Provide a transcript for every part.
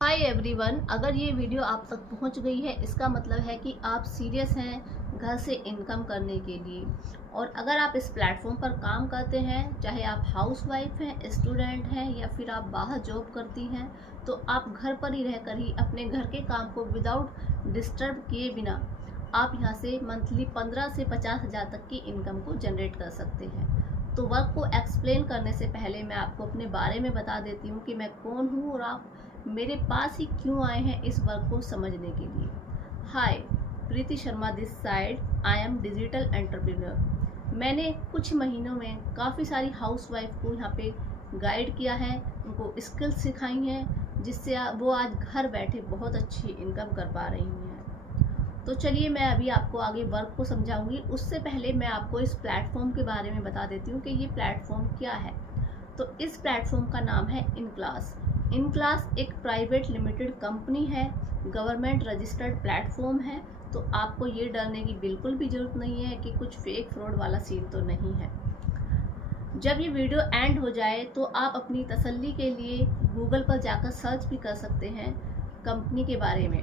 Hi everyone, अगर ये video आप तक पहुंच गई है इसका मतलब है कि आप सीरियस हैं घर से इनकम करने के लिए। और अगर आप इस प्लेटफॉर्म पर काम करते हैं, चाहे आप हाउसवाइफ हैं, स्टूडेंट हैं या फिर आप बाहर जॉब करती हैं, तो आप घर पर ही रहकर ही अपने घर के काम को विदाउट डिस्टर्ब किए बिना आप यहाँ से मंथली 15 से 50 हज़ार तक की इनकम को जनरेट कर सकते हैं। तो वर्क को एक्सप्लेन करने से पहले मैं आपको अपने बारे में बता देती हूँ कि मैं कौन हूँ और आप मेरे पास ही क्यों आए हैं इस वर्क को समझने के लिए। Hi, Preeti Sharma this side. I am digital entrepreneur. मैंने कुछ महीनों में काफ़ी सारी हाउसवाइफ को यहाँ पे गाइड किया है, उनको स्किल्स सिखाई हैं, जिससे वो आज घर बैठे बहुत अच्छी इनकम कर पा रही हैं। तो चलिए मैं अभी आपको आगे वर्क को समझाऊंगी। उससे पहले मैं आपको इस प्लेटफॉर्म के बारे में बता देती हूँ कि ये प्लेटफॉर्म क्या है। तो इस प्लेटफॉर्म का नाम है इनक्लास। इनक्लास एक प्राइवेट लिमिटेड कंपनी है, गवर्नमेंट रजिस्टर्ड प्लेटफॉर्म है। तो आपको ये डरने की बिल्कुल भी ज़रूरत नहीं है कि कुछ फेक फ्रॉड वाला सीन तो नहीं है। जब ये वीडियो एंड हो जाए तो आप अपनी तसल्ली के लिए गूगल पर जाकर सर्च भी कर सकते हैं कंपनी के बारे में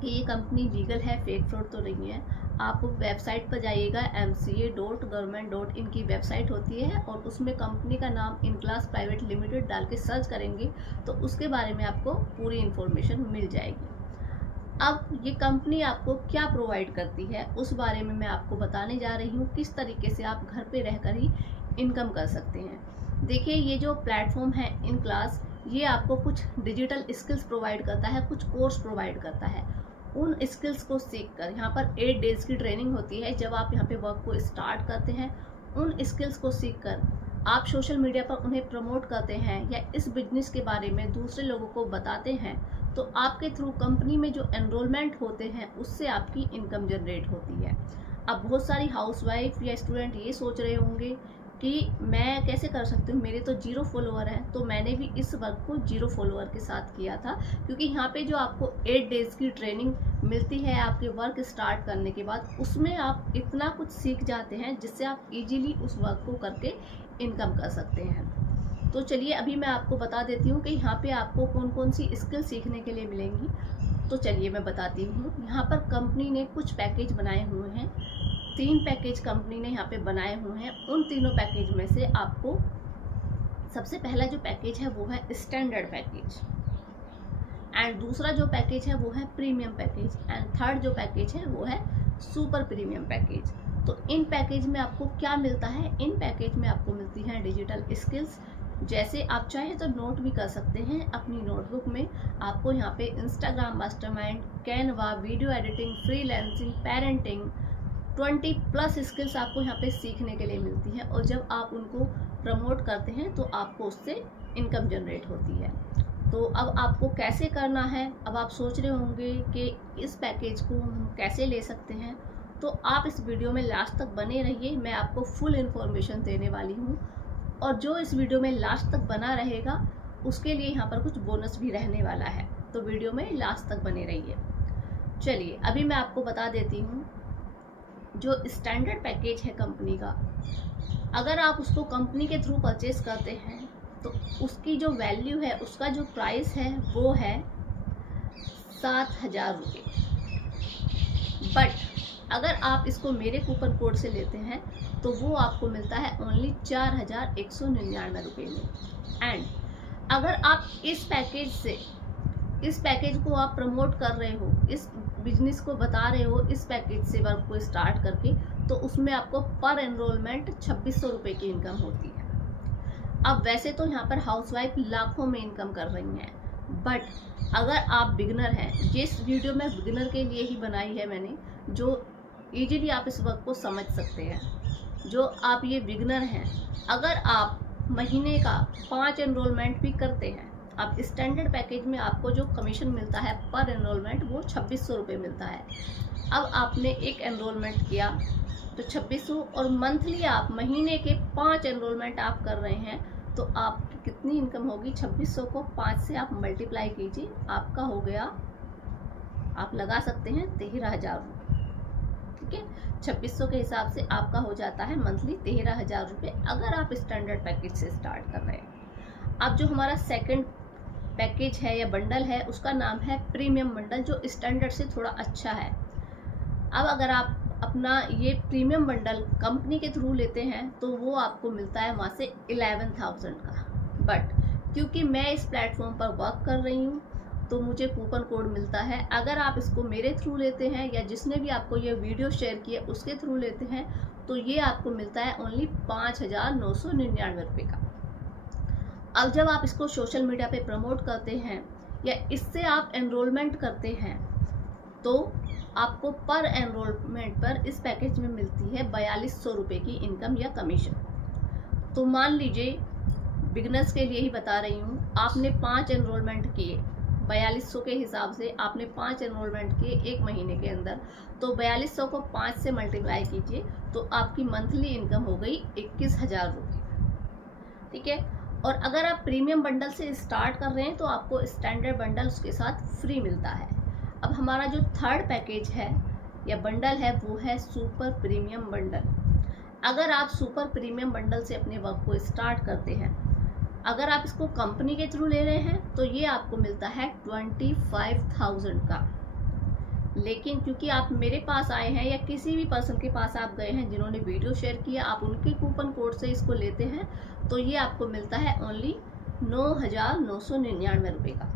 कि ये कंपनी लीगल है, फेक फ्रॉड तो नहीं है। आप वेबसाइट पर जाइएगा, mca.government.in की वेबसाइट होती है और उसमें कंपनी का नाम इनक्लास प्राइवेट लिमिटेड डाल के सर्च करेंगे तो उसके बारे में आपको पूरी इन्फॉर्मेशन मिल जाएगी। अब ये कंपनी आपको क्या प्रोवाइड करती है उस बारे में मैं आपको बताने जा रही हूँ, किस तरीके से आप घर पे रहकर ही इनकम कर सकते हैं। देखिए, ये जो प्लेटफॉर्म है इनक्लास, ये आपको कुछ डिजिटल स्किल्स प्रोवाइड करता है, कुछ कोर्स प्रोवाइड करता है। उन स्किल्स को सीखकर यहाँ पर 8 डेज की ट्रेनिंग होती है। जब आप यहाँ पे वर्क को स्टार्ट करते हैं, उन स्किल्स को सीखकर आप सोशल मीडिया पर उन्हें प्रमोट करते हैं या इस बिजनेस के बारे में दूसरे लोगों को बताते हैं, तो आपके थ्रू कंपनी में जो एनरोलमेंट होते हैं उससे आपकी इनकम जनरेट होती है। अब बहुत सारी हाउसवाइफ या स्टूडेंट ये सोच रहे होंगे कि मैं कैसे कर सकती हूँ, मेरे तो 0 फॉलोअर हैं। तो मैंने भी इस वर्क को 0 फॉलोअर के साथ किया था, क्योंकि यहाँ पे जो आपको 8 डेज की ट्रेनिंग मिलती है आपके वर्क स्टार्ट करने के बाद, उसमें आप इतना कुछ सीख जाते हैं जिससे आप इजीली उस वर्क को करके इनकम कर सकते हैं। तो चलिए अभी मैं आपको बता देती हूँ कि यहाँ पे आपको कौन कौन सी स्किल सीखने के लिए मिलेंगी। तो चलिए मैं बताती हूँ। यहाँ पर कंपनी ने कुछ पैकेज बनाए हुए हैं, 3 पैकेज कंपनी ने यहाँ पे बनाए हुए हैं। उन तीनों पैकेज में से आपको सबसे पहला जो पैकेज है वो है स्टैंडर्ड पैकेज, एंड दूसरा जो पैकेज है वो है प्रीमियम पैकेज, एंड थर्ड जो पैकेज है वो है सुपर प्रीमियम पैकेज। तो इन पैकेज में आपको क्या मिलता है? इन पैकेज में आपको मिलती हैं डिजिटल स्किल्स। जैसे आप चाहें तो नोट भी कर सकते हैं अपनी नोटबुक में। आपको यहाँ पे Instagram mastermind, Canva, video editing, freelancing, parenting, 20+ skills आपको यहाँ पे सीखने के लिए मिलती हैं। और जब आप उनको प्रमोट करते हैं तो आपको उससे इनकम जनरेट होती है। तो अब आपको कैसे करना है? अब आप सोच रहे होंगे कि इस पैकेज को हम कैसे ले सकते हैं। तो आप इस वीडियो में लास्ट तक बने रहिए, मैं आपको फुल इन्फॉर्मेशन देने वाली हूँ। और जो इस वीडियो में लास्ट तक बना रहेगा उसके लिए यहाँ पर कुछ बोनस भी रहने वाला है। तो वीडियो में लास्ट तक बने रहिए। चलिए अभी मैं आपको बता देती हूँ। जो स्टैंडर्ड पैकेज है कंपनी का, अगर आप उसको कंपनी के थ्रू परचेज करते हैं तो उसकी जो वैल्यू है, उसका जो प्राइस है वो है 7,000 रुपये। बट अगर आप इसको मेरे कूपन कोड से लेते हैं तो वो आपको मिलता है ओनली 4,199 रुपये में। एंड अगर आप इस पैकेज को आप प्रमोट कर रहे हो, इस बिजनेस को बता रहे हो इस पैकेज से वर्क को स्टार्ट करके, तो उसमें आपको पर एनरोलमेंट 2,600 रुपये की इनकम होती है। अब वैसे तो यहाँ पर हाउसवाइफ लाखों में इनकम कर रही हैं, बट अगर आप बिगनर हैं, जिस वीडियो में बिगनर के लिए ही बनाई है मैंने, जो इजीली आप इस वर्क को समझ सकते हैं, जो आप ये बिगनर हैं, अगर आप महीने का 5 एनरोलमेंट भी करते हैं, अब स्टैंडर्ड पैकेज में आपको जो कमीशन मिलता है पर एनरोलमेंट वो 2,600 रुपये मिलता है। अब आपने एक एनरोलमेंट किया तो 2,600, और मंथली आप महीने के 5 एनरोलमेंट आप कर रहे हैं, तो आपकी कितनी इनकम होगी? 2,600 को 5 से आप मल्टीप्लाई कीजिए, आपका हो गया, आप लगा सकते हैं 13,000 रुपये। ठीक है, 2,600 के हिसाब से आपका हो जाता है मंथली 13,000 रुपये, अगर आप स्टैंडर्ड पैकेज से स्टार्ट कर रहे हैं। अब जो हमारा सेकंड पैकेज है या बंडल है उसका नाम है प्रीमियम बंडल, जो स्टैंडर्ड से थोड़ा अच्छा है। अब अगर आप अपना ये प्रीमियम बंडल कंपनी के थ्रू लेते हैं तो वो आपको मिलता है वहाँ से 11,000 का। बट क्योंकि मैं इस प्लेटफॉर्म पर वर्क कर रही हूँ तो मुझे कूपन कोड मिलता है। अगर आप इसको मेरे थ्रू लेते हैं या जिसने भी आपको ये वीडियो शेयर किया उसके थ्रू लेते हैं तो ये आपको मिलता है ओनली 5,999 रुपये का। अब जब आप इसको सोशल मीडिया पे प्रमोट करते हैं या इससे आप एनरोलमेंट करते हैं तो आपको पर एनरोलमेंट पर इस पैकेज में मिलती है 4,200 रुपये की इनकम या कमीशन। तो मान लीजिए, बिगनर्स के लिए ही बता रही हूँ, आपने 5 एनरोलमेंट किए 4,200 के हिसाब से, आपने 5 एनरोलमेंट किए 1 महीने के अंदर, तो 4,200 को 5 से मल्टीप्लाई कीजिए तो आपकी मंथली इनकम हो गई 21,000 रुपये। ठीक है। और अगर आप प्रीमियम बंडल से स्टार्ट कर रहे हैं तो आपको स्टैंडर्ड बंडल उसके साथ फ्री मिलता है। अब हमारा जो थर्ड पैकेज है या बंडल है वो है सुपर प्रीमियम बंडल। अगर आप सुपर प्रीमियम बंडल से अपने वर्क को स्टार्ट करते हैं, अगर आप इसको कंपनी के थ्रू ले रहे हैं तो ये आपको मिलता है 25,000 का। लेकिन क्योंकि आप मेरे पास आए हैं या किसी भी पर्सन के पास आप गए हैं जिन्होंने वीडियो शेयर किया, आप उनके कूपन कोड से इसको लेते हैं तो ये आपको मिलता है ओनली 9,999 रुपये का।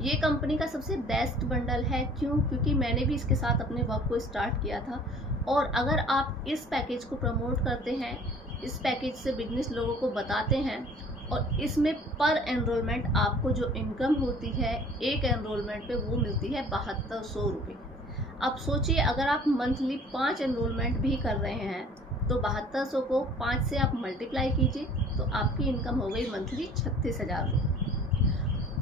ये कंपनी का सबसे बेस्ट बंडल है। क्यों? क्योंकि मैंने भी इसके साथ अपने वर्क को स्टार्ट किया था। और अगर आप इस पैकेज को प्रमोट करते हैं, इस पैकेज से बिजनेस लोगों को बताते हैं और इसमें पर एनरोलमेंट आपको जो इनकम होती है एक एनरोलमेंट पे वो मिलती है 7,200 रुपये। अब सोचिए, अगर आप मंथली 5 एनरोलमेंट भी कर रहे हैं तो 7,200 को 5 से आप मल्टीप्लाई कीजिए तो आपकी इनकम हो गई मंथली 36,000 रुपये।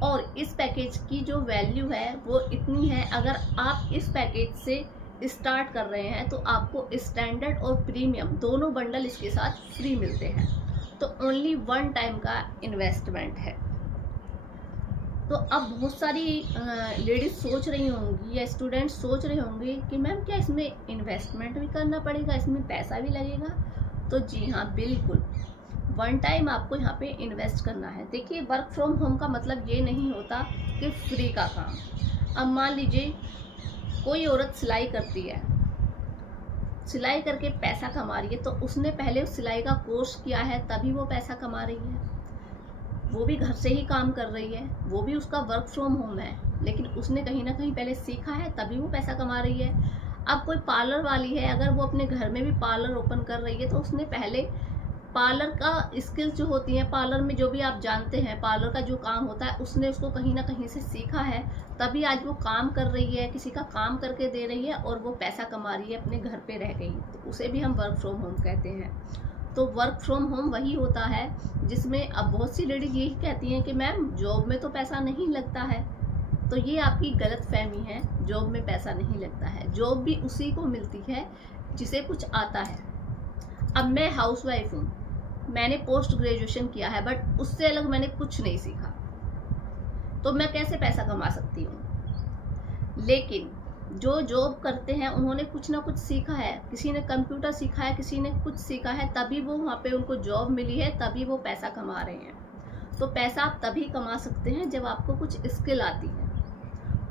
और इस पैकेज की जो वैल्यू है वो इतनी है, अगर आप इस पैकेज से स्टार्ट कर रहे हैं तो आपको स्टैंडर्ड और प्रीमियम दोनों बंडल इसके साथ फ्री मिलते हैं। तो ओनली 1 टाइम का इन्वेस्टमेंट है। तो अब बहुत सारी लेडीज सोच रही होंगी या स्टूडेंट्स सोच रहे होंगे कि मैम क्या इसमें इन्वेस्टमेंट भी करना पड़ेगा, इसमें पैसा भी लगेगा? तो जी हाँ, बिल्कुल 1 टाइम आपको यहाँ पे इन्वेस्ट करना है। देखिए, वर्क फ्रॉम होम का मतलब ये नहीं होता कि फ्री का काम। अब मान लीजिए कोई औरत सिलाई करती है, सिलाई करके पैसा कमा रही है, तो उसने पहले उस सिलाई का कोर्स किया है तभी वो पैसा कमा रही है। वो भी घर से ही काम कर रही है, वो भी उसका वर्क फ्रॉम होम है, लेकिन उसने कहीं ना कहीं पहले सीखा है तभी वो पैसा कमा रही है। अब कोई पार्लर वाली है, अगर वो अपने घर में भी पार्लर ओपन कर रही है तो उसने पहले पार्लर का स्किल्स जो होती हैं, पार्लर में जो भी आप जानते हैं पार्लर का जो काम होता है, उसने उसको कहीं ना कहीं से सीखा है, तभी आज वो काम कर रही है, किसी का काम करके दे रही है और वो पैसा कमा रही है, अपने घर पे रह गई। तो उसे भी हम वर्क फ्रॉम होम कहते हैं। तो वर्क फ्रॉम होम वही होता है जिसमें अब बहुत सी लेडीज यही कहती हैं कि मैम जॉब में तो पैसा नहीं लगता है। तो ये आपकी गलत फहमी है, जॉब में पैसा नहीं लगता है। जॉब भी उसी को मिलती है जिसे कुछ आता है। अब मैं हाउसवाइफ हूँ, मैंने पोस्ट ग्रेजुएशन किया है, बट उससे अलग मैंने कुछ नहीं सीखा, तो मैं कैसे पैसा कमा सकती हूँ? लेकिन जो जॉब करते हैं उन्होंने कुछ ना कुछ सीखा है, किसी ने कंप्यूटर सीखा है, किसी ने कुछ सीखा है, तभी वो वहाँ पे उनको जॉब मिली है, तभी वो पैसा कमा रहे हैं। तो पैसा आप तभी कमा सकते हैं जब आपको कुछ स्किल आती है।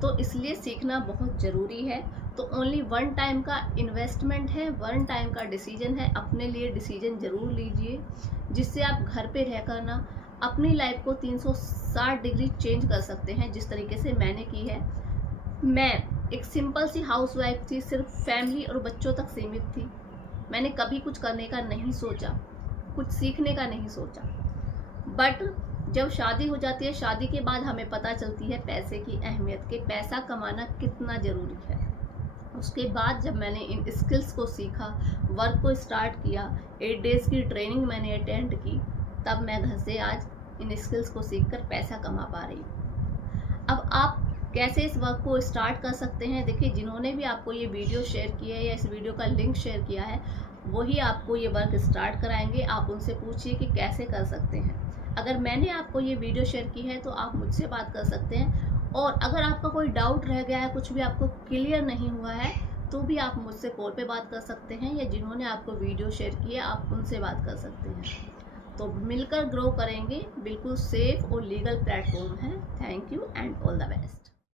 तो इसलिए सीखना बहुत ज़रूरी है। तो ओनली 1 टाइम का इन्वेस्टमेंट है, 1 टाइम का डिसीजन है। अपने लिए डिसीजन ज़रूर लीजिए जिससे आप घर पे रहकर ना अपनी लाइफ को 360 डिग्री चेंज कर सकते हैं, जिस तरीके से मैंने की है। मैं एक सिंपल सी हाउसवाइफ थी, सिर्फ फैमिली और बच्चों तक सीमित थी। मैंने कभी कुछ करने का नहीं सोचा, कुछ सीखने का नहीं सोचा। बट जब शादी हो जाती है, शादी के बाद हमें पता चलती है पैसे की अहमियत, के पैसा कमाना कितना ज़रूरी है। उसके बाद जब मैंने इन स्किल्स को सीखा, वर्क को स्टार्ट किया, 8 डेज़ की ट्रेनिंग मैंने अटेंड की, तब मैं घर से आज इन स्किल्स को सीखकर पैसा कमा पा रही हूँ। अब आप कैसे इस वर्क को स्टार्ट कर सकते हैं? देखिए, जिन्होंने भी आपको ये वीडियो शेयर किया है या इस वीडियो का लिंक शेयर किया है, वही आपको ये वर्क स्टार्ट कराएंगे। आप उनसे पूछिए कि कैसे कर सकते हैं। अगर मैंने आपको ये वीडियो शेयर की है तो आप मुझसे बात कर सकते हैं। और अगर आपका कोई डाउट रह गया है, कुछ भी आपको क्लियर नहीं हुआ है, तो भी आप मुझसे कॉल पे बात कर सकते हैं, या जिन्होंने आपको वीडियो शेयर की है आप उनसे बात कर सकते हैं। तो मिलकर ग्रो करेंगे। बिल्कुल सेफ और लीगल प्लेटफॉर्म है। Thank you and all the best.